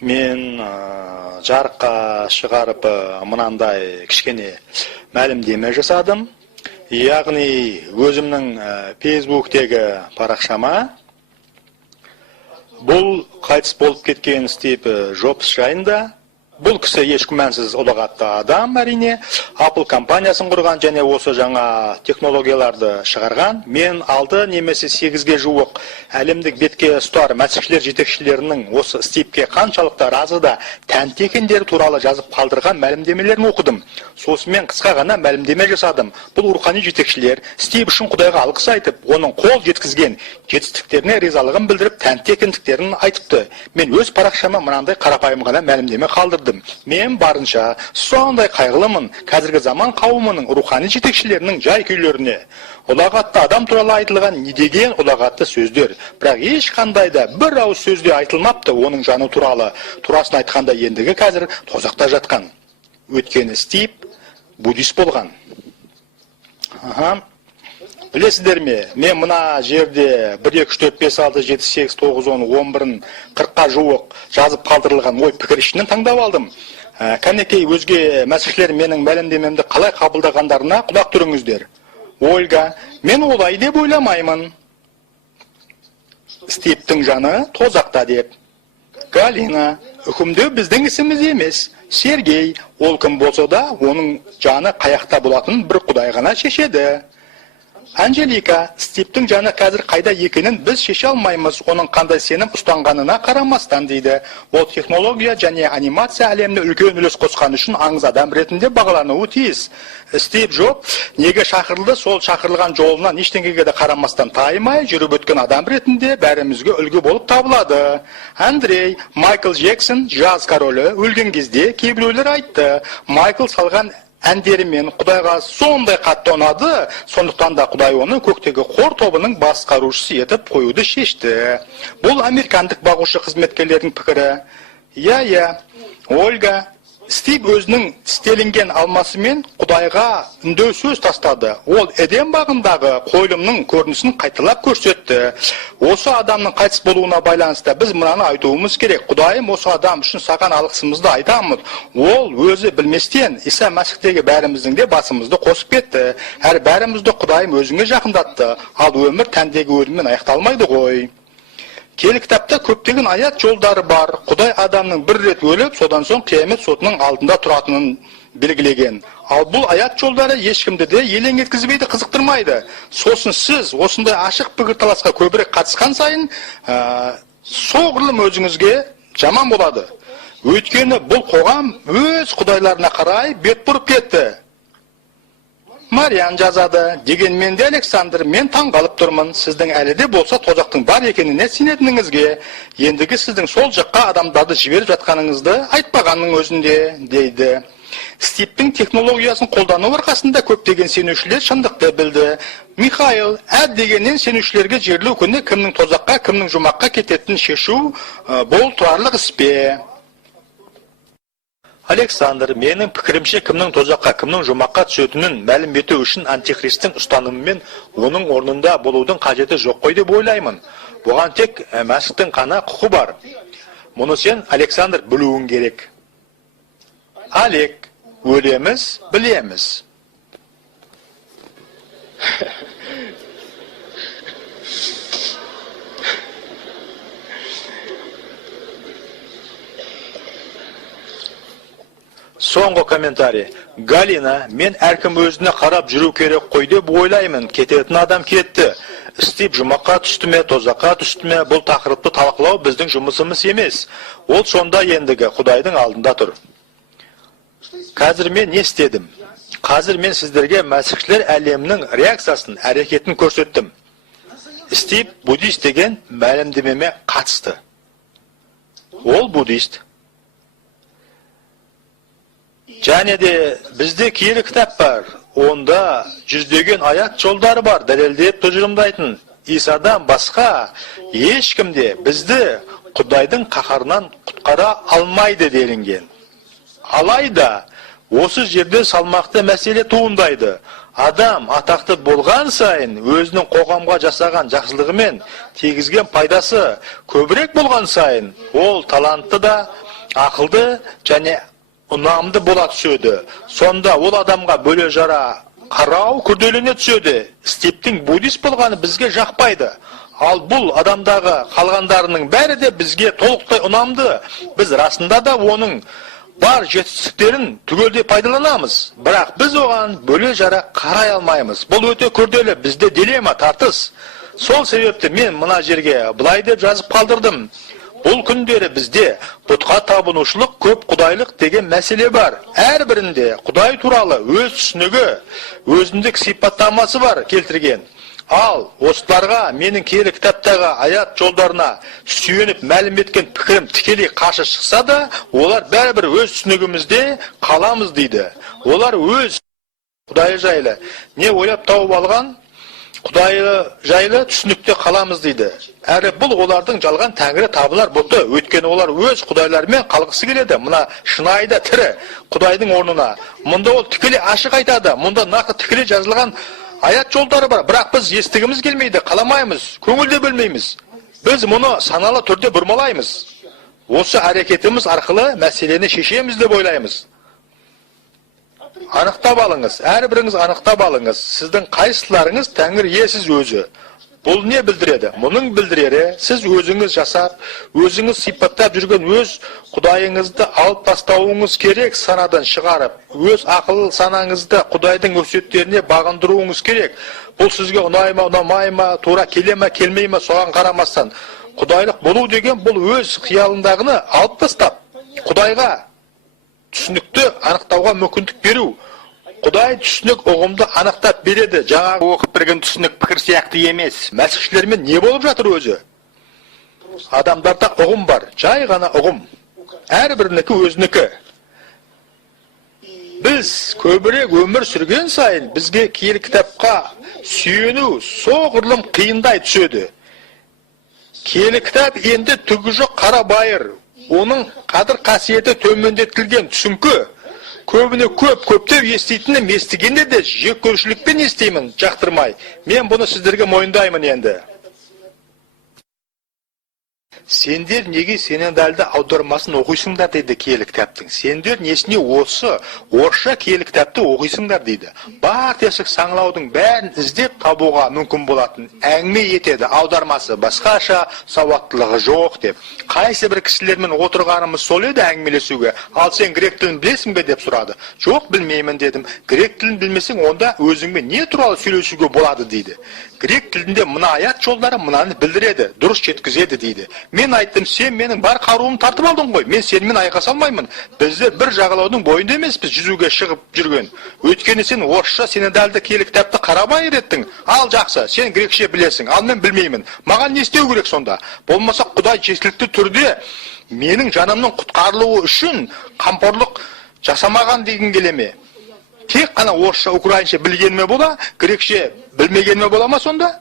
Мен жарыққа шығарып мынандай кішкене мәлімдеме жасадым. Яғни өзімнің Facebook'тегі парақшама бұл қайтыс болып кеткен Стив Джобс жайында. Бұл кісі еш күмәнсіз ұлағатты адам, әрине. Apple компаниясын құрған және осы жаңа технологияларды шығарған. Мен 6 немесе 8-ге жуық әлемдік бетке ұстар мәсіхшілер жетекшілерінің осы Стивке қаншалықты разы да тәнті екендері туралы жазып қалдырған мәлімдемелерін оқыдым. Сосымен қысқа ғана мәлімдеме жасадым. Бұл рухани жетекшілер Стив үшін Құдайға алғыс айтып, оның қол жеткізген жетістіктеріне ризалығын білдіріп, тәнті екендіктерін айтыпты. Мен өз парақшама мынандай қарапайым ғана мәлімдеме қалдырдым. Мен барынша сондай қайғылымын қазіргі заман қауымының рухани жетекшілерінің жай күйлеріне. Ұлағатты адам туралы айтылған не деген ұлағатты сөздер, бірақ ешқандай да бір ауыз сөзде айтылмапты оның жаны туралы. Турасын айтқанда ендігі қазір тозақта жатқан. Өйткені Стив буддист болған. Білесіздер ме, мен мына жерде 1, 2, 3, 4, 5, 6, 7, 8, 9, 10, 11-ін 40-қа жуық жазып қалдырылған ой пікір ішінен таңдап алдым. Кәнекей өзге мәсіхшілер менің мәлімдемемді қалай қабылдағандарына құлақ түріңіздер. Ольга, мен олай деп ойламаймын. Стивтің жаны тозақта деп. Галина, үкімдеу біздің ісіміз емес. Сергей, ол кім болса да, оның жаны қаяқта болатын бір Құдай ғана шешеді. Анжелика, Стивтің жаны қазір қайда екенін біз шеше алмаймыз, оның қандай сенім ұстанғанына қарамастан дейді. Ол технология және анимация әлеміне үлкен үлес қосқан үшін аңыз адам ретінде бағалануы тиіс. Стив Джобс неге шақырылды, сол шақырылған жолынан ештеңеге де қарамастан таймай жүріп өткен адам ретінде бәрімізге үлгі болып табылады. Андрей, Майкл Джексон, жаз королі, өлген кезде кейбіреулер айтты, Майкл салған әндерімен Құдайға сондай қатты ұнады, сондықтан да Құдай оны көктегі қор тобының басқарушысы етіп қоюды шешті. Бұл американдық бағушы қызметкерлердің пікірі. Ольга, Стив өзінің істелінген алмасымен Құдайға үндеу сөз тастады. Ол Эден бағындағы қойылымның көрінісін қайталап көрсетті. Осы адамның қайтыс болуына байланысты біз мынаны айтуымыз керек. Құдайым осы адам үшін саған алғысымызды айтамыз. Ол өзі білместен Иса Мәсіхтегі бәріміздің де басымызды қосып кетті. Әр бәрімізді Құдайым өзіңе жақындатты. Ал өмір тәндегі өліммен аяқталмайды ғой. Келі кітапта көптеген аят жолдары бар. Құдай адамның бір рет өліп, содан соң қиямет сотының алдында тұратынын белгілеген. Ал бұл аят жолдары ешкімді де елең еткізбейді, қызықтырмайды. Сосын сіз осындай ашық пікірталасқа көбірек қатысқан сайын, соғұрлым өзіңізге жаман болады. Өйткені бұл қоғам өз құдайларына қарай бет бұрып кетті. Мариан жазады, дегенмен де Александр, мен таңғалып тұрмын, сіздің әлі де болса тозақтың бар екеніне сенетініңізге, ендігі сіздің сол жаққа адамдарды жіберіп жатқаныңызды айтпағанның өзінде, дейді. Стивтің технологиясын қолдану арқасында көптеген сенушілер шындықты білді. Михаил, дегеннен сенушілерге жерлеу күні кімнің тозаққа, кімнің жұмаққа кететінін шешу бұл тұрарлық іс пе? Александр, менің пікірімше кімнің тозаққа, кімнің жұмаққа түсетінін мәлім ету үшін антихристің ұстанымымен оның орнында болудың қажеті жоқ қой деп ойлаймын. Бұған тек Мәсіхтің қана құқы бар. Мұны сен, Александр, білуің керек. Алек, өлеміз, білеміз. Соңғы комментарий. Галина, мен әркім өзіне қарап жүру керек қой деп ойлаймын. Кететін адам кетті. Стив жұмаққа түсті ме, тозаққа түсті ме, бұл тақырыпты талқылау біздің жұмысымыз емес. Ол сонда ендігі Құдайдың алдында тұр. Қазір мен не істедім? Қазір мен сіздерге мәсіхшілер әлемінің реакциясын, әрекетін көрсеттім. Стив буддист деген мәлімдемеме қатысты. Ол буддист. Және де бізде киелі кітап бар. Онда жүздеген аят жолдары бар, дәлелдеп тұжырымдайтын. Исадан басқа ешкімде бізді Құдайдың қаһарынан құтқара алмайды делінген. Алайда осы жерде салмақты мәселе туындайды. Адам атақты болған сайын өзінің қоғамға жасаған жақсылығы мен тигізген пайдасы көбірек болған сайын ол талантты да ақылды және ұнамды бола түседі. Сонда ол адамға бөле жара қарау күрделене түседі. Стептің буддист болғаны бізге жақпайды. Ал бұл адамдағы қалғандарының бәрі де бізге толықтай ұнамды. Біз расында да оның бар жетістіктерін түгелдей пайдаланамыз. Бірақ біз оған бөле жара қарай алмаймыз. Бұл өте күрделі, бізде дилемма, тартыс. Сол себепті мен мына жерге былай деп жазып қалдырдым. Бұл күндері бізде бұтқа табынушылық, көп құдайлық деген мәселе бар. Әрбірінде құдай туралы өз түсінігі, өзіндік сипаттамасы бар келтірген. Ал осыларға менің киелі кітаптағы аят жолдарына сүйеніп мәлім еткен пікірім тікелей қарсы шықса да, олар бәрібір өз түсінігімізде қаламыз дейді. Олар өз құдай жайлы не ойлап тауып алған құдайы жайлы түсінікте қаламыз дейді. Әрі бұл олардың жалған тәңірі табылар бұты. Өйткені олар өз құдайларымен қалғысы келеді. Мына шынайы тірі құдайдың орнына. Мұнда ол тікелей ашық айтады. Мұнда нақты тікелей жазылған аят жолдары бар. Бірақ біз естігіміз келмейді, қаламаймыз, көңілде бөлмейміз. Біз мұны саналы түрде бұрмалаймыз. Осы әрекетіміз арқылы мәселені шешеміз деп ойлаймыз. Анықтап алыңыз, әрбіріңіз анықтап алыңыз. Сіздің қайсыларыңыз тәңір иесіз өзі. Бұл не білдіреді? Мұның білдірері, сіз өзіңіз жасап, өзіңіз сипаттап жүрген өз құдайыңызды алып тастауыңыз керек санадан шығарып, өз ақыл санаңызды құдайдың өсиеттеріне бағындыруыңыз керек. Бұл сізге ұнай ма, ұнамай ма, тура келе ма, келмей ма, соған қарамастан. Құдайлық болу деген бұл өз қиялындағыны алып тастап, құдайға түсінікті анықтауға мүмкіндік беру. Құдай түсінік ұғымды анықтап береді. Жаңағы оқып берген түсінік пікір сияқты емес. Мәсіхшілермен не болып жатыр өзі? Адамдарда ұғым бар, жай ғана ұғым. Әрбірінікі өзінікі. Біз көбірек өмір сүрген сайын бізге киелі кітапқа сүйену соғұрлым қиындай түседі. Киелі кітап енді түгі жоқ қара байыр. Оның қадір қасиеті төмендетілген түсіңкі. Көбіне көптеп естейтінім, естігенде де жек көрушілікпен естеймін, жақтырмай. Мен бұны сіздерге мойындаймын енді. Сендер неге Сенедалды аудармасын оқисыңдар дейді киелі кітаптың. Сендер несіне осы орысша киелі кітапты оқисыңдар дейді. Бар тесік саңлаудың бәрін іздеп табуға мүмкін болатын әңгіме етеді. Аудармасы басқаша, сауаттылығы жоқ деп. Қайсы бір кісілермен отырғанымыз сол еді әңгімелесуге. Ал сен грек тілін білесің бе деп сұрады. Жоқ, білмеймін дедім. Грек тілін білмесең, онда өзіңмен не туралы сөйлесуге болады дейді. Грек тілінде мына аят жолдары мынаны білдіреді, дұрыс жеткізеді дейді. Мен айттым, сен менің бар қаруымды тартып алдың ғой. Мен сенімен айқаса алмаймын. Біздер бір жағалаудың бойында емеспіз жүзуге шығып жүрген. Өйткені сен орысша Сенедалды киелі кітапты қарабай еттің. Ал жақсы, сен грекше білесің, ал мен білмеймін. Маған не істеу керек сонда? Болмаса Құдай жеткілікті түрде менің жанымның құтқарылуы үшін қамқорлық жасамаған деген келе ме? Тек қана орысша, украинша білгеніме бола, грекше білмегеніме бола ма сонда?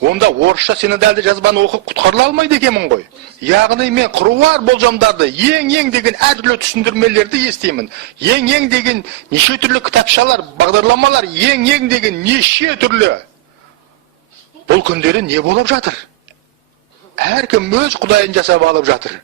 Онда орысша Сенедалды жазбаны оқып құтқарыла алмайды екенмін ғой. Яғни мен қыруар болжамдарды, ең деген әртүрлі түсіндірмелерді естимін. Ең деген неше түрлі кітапшалар, бағдарламалар, ең деген неше түрлі. Бұл күндері не болып жатыр? Әркім өз құдайын жасап алып жатыр.